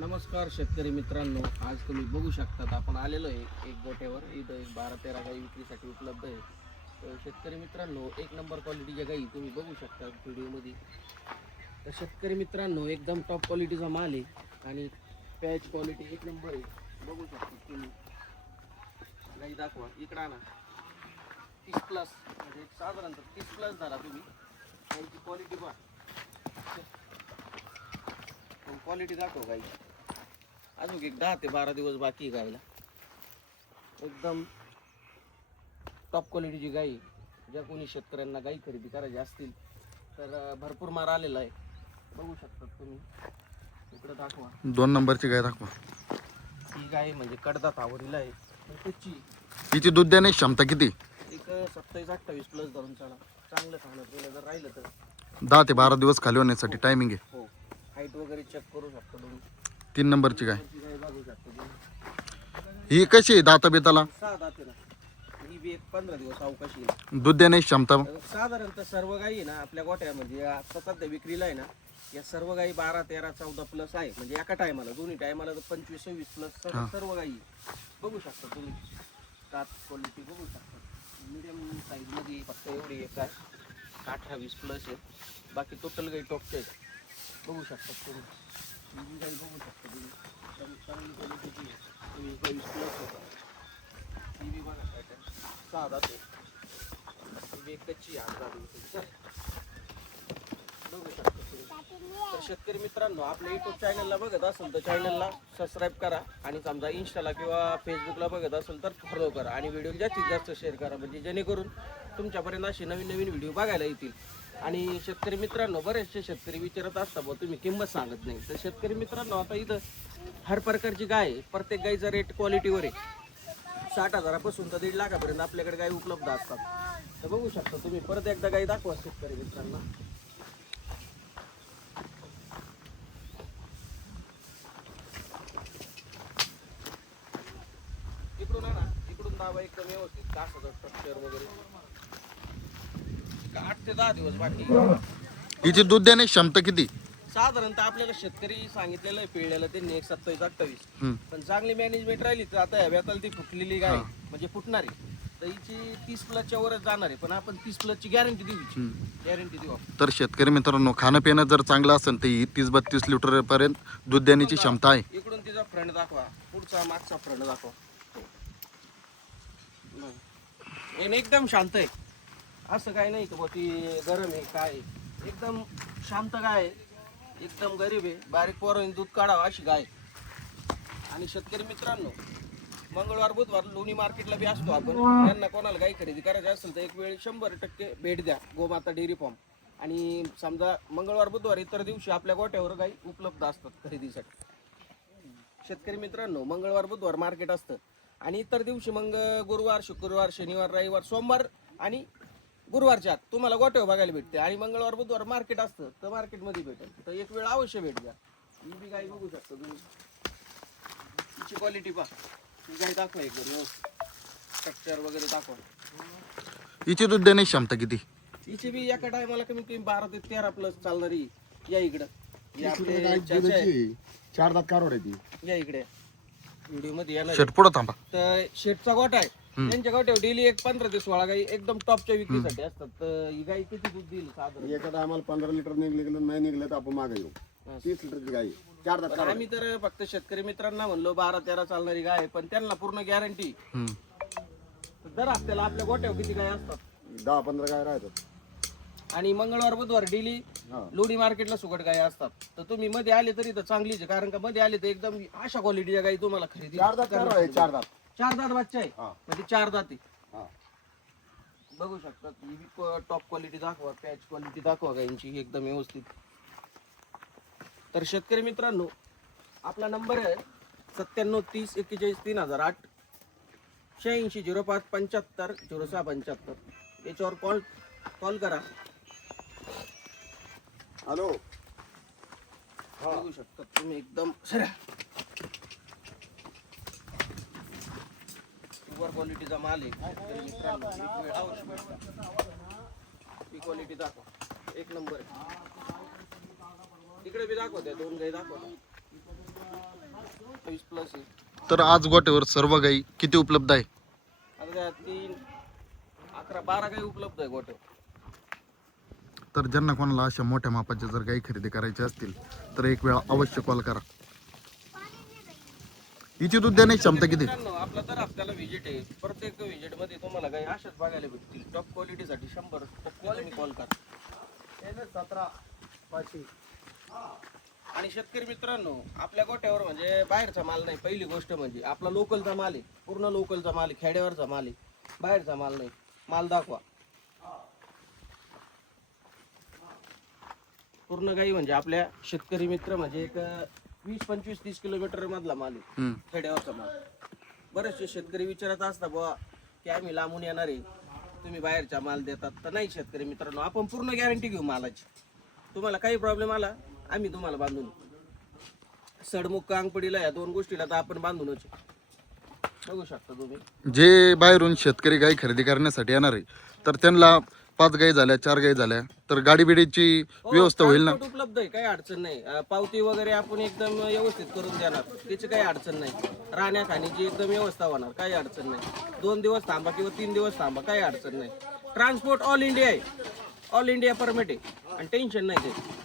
नमस्कार शेतकरी मित्रांनो, आज तुम्ही बघू शकतात आपण आलेलो आहे एक गोठ्यावर. इथं एक 12-13 गाई विक्रीसाठी उपलब्ध आहे. तर शेतकरी मित्रांनो, एक नंबर क्वालिटीच्या गाई तुम्ही बघू शकता व्हिडिओमध्ये. तर शेतकरी मित्रांनो, एकदम टॉप क्वालिटीचा माल आहे आणि पॅच क्वालिटी एक नंबर आहे. बघू शकता तुम्ही. गाई दाखवा, इकडं आणा. 30 प्लस म्हणजे साधारणतः 30 प्लस झाला तुम्ही. गाईची क्वालिटी पहा, क्वालिटी दाखव गाई. अजून एक 10 ते 12 दिवस बाकी आहे गायला. एकदम टॉप क्वालिटीची गाई. ज्या कोणी शेतकऱ्यांना गाई खरेदी करायची असतील तर भरपूर माल आलेला आहे. बघू शकता तुम्ही. इकडे दाखवा, 2 नंबरची गाय दाखवा. ही गाय म्हणजे कडदात आवरीला आहे. त्याची हिची दूध देण्याची क्षमता किती? एक 27-28 प्लस धरून चला. चांगलं खाणं पिणं जर राहिलं तर 10 ते 12 दिवस खाली होण्यासाठी टायमिंग आहे. हो, हाईट वगैरे चेक करू शकतो तुम्ही. 3 नंबरची गाय. ही गाय बघू शकता तुम्ही. ही कशी आहे दाता बेताला? 6 दाते ना. ही बी एक 15 दिवस अवकाशी आहे. दूध देण्याची क्षमता? साधारणतः सर्व गायी आहे ना आपल्या गोठ्यामध्ये आता सध्या विक्रीला आहे ना, या सर्व गायी 12, 13, 14 प्लस आहे. म्हणजे एका टायमाला दोन्ही टायमाला 25, 26 प्लस सर्व गायी बघू शकता तुम्ही. दात क्वालिटी बघू शकता. मिडियम साईजमध्ये फक्त एवढी एक आहे, 18-20 प्लस आहे. बाकी टोटल गाई टॉपचे आहेत. बघू शकता तुम्ही. ही गाई बघू शकता तुम्ही. चांगली क्वालिटीची आहे. 20-22 प्लस होता. ही बी बघा काय 6 दात आहे. कच्ची बघू शकता तुम्ही. तर शेतकरी मित्रांनो, आपल्या युट्यूब चॅनलला बघत असेल तर चॅनलला सबस्क्राईब करा आणि समजा इंस्टाला किंवा फेसबुकला बघत असेल तर फॉलो करा आणि व्हिडिओ जास्तीत जास्त शेअर करा, म्हणजे जेणेकरून तुमच्यापर्यंत असे नवीन नवीन व्हिडिओ बघायला येतील. आणि शेतकरी मित्रांनो, बरेचसे शेतकरी विचारत असतात बा तुम्ही किंमत सांगत नाही. तर शेतकरी मित्रांनो, आता इथं हर प्रकारची गाय आहे. प्रत्येक गायचा रेट क्वालिटीवर आहे. 60,000पासून तर 1.5 लाखापर्यंत आपल्याकडे गाय उपलब्ध असतात. तर बघू शकता तुम्ही. परत एकदा गाय दाखवा शेतकरी मित्रांना. इकडून आहे ना, इकडून दाबा एकदम व्यवस्थित. कासाचं स्ट्रक्चर वगैरे 8 ते 10 दिवस बाकी. हिची दूध देण्याची क्षमता किती? साधारणतः आपल्याला शेतकरी सांगितलेलं आहे पिळलेलं त्यांनी 27-28. पण चांगली मॅनेजमेंट राहिली तर आता व्यापाला ती फुटलेली गाय म्हणजे फुटणारी तर हिची 30 प्लसच्या वरच जाणार आहे. पण आपण 30 प्लसची गॅरंटी देऊ. गॅरंटी देऊ. तर शेतकरी मित्रांनो, खाणं पिणं जर चांगलं असेल तर ही 30-32 लिटर पर्यंत दूध देण्याची क्षमता आहे. इकडून तिचा फ्रंट दाखवा, पुढचा मागचा फ्रंट दाखवा. एकदम शांत आहे. असं काय नाही की ती गरम आहे काय. एकदम शांत गाय आहे. एकदम गरीब आहे. बारीक पोरांनी दूध काढावं अशी गाय. आणि शेतकरी मित्रांनो, मंगळवार बुधवार लोणी मार्केटला बी असतो आपण. त्यांना कोणाला गाई खरेदी करायची असेल तर एक वेळ 100% भेट द्या गोमाता डेअरी फार्म. आणि समजा मंगळवार बुधवार इतर दिवशी आपल्या गोठ्यावर गाई उपलब्ध असतात खरेदीसाठी. शेतकरी मित्रांनो, मंगळवार बुधवार मार्केट असतं आणि इतर दिवशी मग गुरुवार, शुक्रवार, शनिवार, रविवार, सोमवार आणि गुरुवारच्या आत तुम्हाला गोठ्यावर बघायला भेटते. आणि मंगळवार बुधवार मार्केट असतं तर मार्केटमध्ये भेटेल. तर एक वेळ अवश्य भेट द्या. ही बी गाई बघू शकता तुम्ही. तिची क्वालिटी पहा. ही गाय दाखवा एक व्यवस्थित. स्ट्रक्चर वगैरे दाखवा. हिची दूध देण्याची क्षमता किती? हिची बी एका टायमाला कमीत कमी 12 ते 13 प्लस चालणारी. या इकडं. चार दात कारवड आहे ती. या इकडे व्हिडिओ मध्ये येणार. शेट पुढं थांबा. तर शेटचा गोठा आहे. त्यांच्या गोठ्यावर डेली एक 15 ते 16 गाई एकदम टॉपच्या विक्रीसाठी असतात. तर ही गाई किती दूध देईल साधारण? एका टायमाला 15 लिटर निघलं नाही निघलं तर आपण मागे येऊ. 30 लिटरची गाई 4 दात. आम्ही तर फक्त शेतकरी मित्रांना म्हणलो 12-13 चालणारी गाय, पण त्यांना पूर्ण गॅरंटी. दर हप्त्याला आपल्या गोठ्यावर किती गाय असतात? 10-15 गाय राहतात. आणि मंगळवार बुधवार डेली लोणी मार्केटला सुकट गाय असतात. तर तुम्ही मध्ये आले तरी तर चांगलीच आहे, कारण का मध्ये आले तर एकदम अशा क्वालिटीच्या गाई तुम्हाला खरेदी. 4 दात कारवड आहे. 4 दात. 4 दात बच्चा आहे म्हणजे 4 दात आहे. बघू शकता. टॉप क्वालिटी दाखवा, पॅच क्वालिटी दाखवा गायींची एकदम व्यवस्थित. तर शेतकरी मित्रांनो, आपला नंबर आहे 97 30 41 3008 86 05 75 06 75. याच्यावर कॉल करा. हॅलो. बघू शकता तुम्ही एकदम सुपर क्वालिटीचा माल आहे. शेतकरी मित्रांनो, एक वेळ अवश्य भेटा. ही क्वालिटी दाखवा, एक नंबर आहे. इकडे बी दाखवा, त्या 2 गाई दाखवा. 28 प्लस आहे. तर आज गोट्यावर सर्व गाई किती उपलब्ध आहे? आता त्या 3, 11, 12 गाई उपलब्ध आहे गोट्यावर. तर ज्यांना कोणाला अशा मोठ्या मापाच्या जर गाई खरेदी करायच्या असतील तर एक वेळा अवश्य कॉल करा. हिची दूध देण्याची क्षमता किती? मित्रांनो, आपला दर हप्त्याला व्हिजिट आहे. प्रत्येक व्हिजिट मध्ये तुम्हाला गाई अशाच बघायला भेटतील. टॉप क्वालिटीसाठी 100% तुम्ही कॉल करा. 17 5. आणि शेतकरी मित्रांनो, आपल्या गोट्यावर म्हणजे बाहेरचा माल नाही. पहिली गोष्ट म्हणजे आपला लोकलचा माल आहे, पूर्ण लोकलचा माल आहे, खेड्यावरचा माल आहे, बाहेरचा माल नाही. माल दाखवा. पूर्ण गाई म्हणजे आपल्या शेतकरी मित्र म्हणजे एक 20, 25, 30 किलोमीटर मधला माल आहे, खेड्यावरचा माल. बरेचसे शेतकरी विचारत असतात बुवा की आम्ही लांबून येणार आहे, तुम्ही बाहेरचा माल देतात. तर नाही शेतकरी मित्रांनो, आपण पूर्ण गॅरंटी घेऊ मालाची. तुम्हाला काही प्रॉब्लेम आला आम्ही तुम्हाला बांधून सडमुख अंगपडीला या 2 गोष्टीला तर आपण बांधूनच बघू शकता तुम्ही. जे बाहेरून शेतकरी गाई खरेदी करण्यासाठी येणार आहे तर त्यांना 5 गाई झाल्या 4 गाई झाल्या तर गाडी बिडीची व्यवस्था होईल ना? ट्रान्सपोर्ट उपलब्ध आहे, काही अडचण नाही. पावती वगैरे आपण एकदम व्यवस्थित करून देणार, त्याची काही अडचण नाही. राहण्या खाण्याची एकदम व्यवस्था होणार, काही अडचण नाही. 2 दिवस थांबा किंवा 3 दिवस थांबा, काही अडचण नाही. ट्रान्सपोर्ट ऑल इंडिया आहे, ऑल इंडिया परमिट आहे आणि टेन्शन नाही ते.